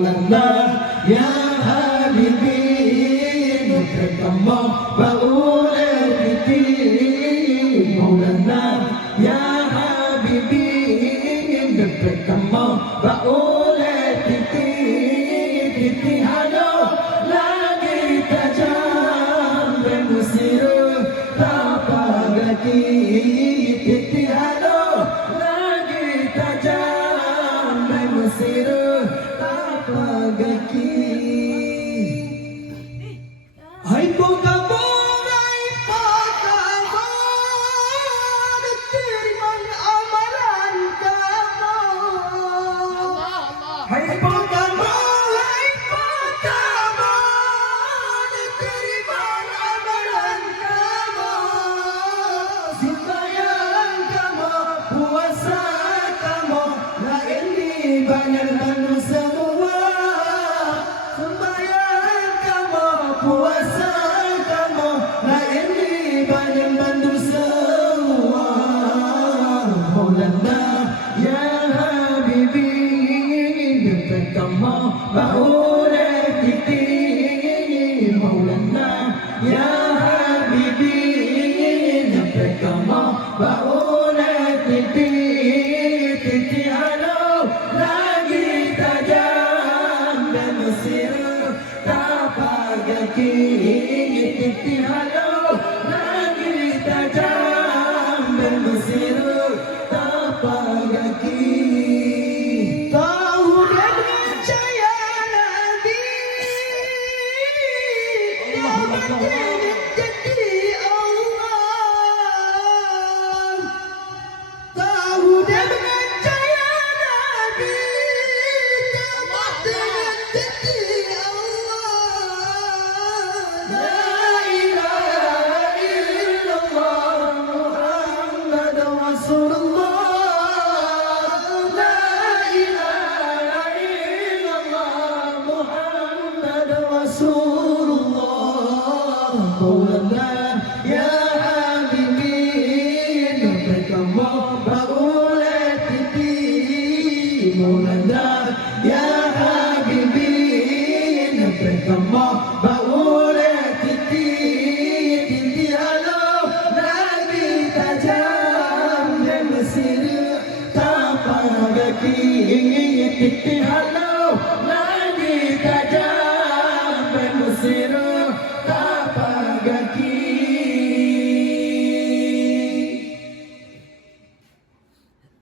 مولانا يا حبيبي نبغيك الله بقول كتير مولانا يا حبيبي نبغيك الله بقول كتير كتير هلو lagi tajam bermusir tapak kaki kiti halo lagi tajam bermusir tapak kaki hai pokabon diterima amalan kamu hai banyak bantu semua sembahyang kamu puasa kamu nah ini banyak bantu semua Maulana ya Habibi dekat kamu baule titi Maulana ya Habibi dekat kamu baule titi titi halo lagi tajam dan mesir tapak kaki titi halo lagi tajam dan mesir tapak kaki tahu dan percaya Nabi jadi Allah tahu dan Maulana ya Habibi nubghayka Allah baqul titi Maulana ya Habibi nubghayka Allah baqul titi titi halo lagi tajam dan mesir tapak kaki titi halo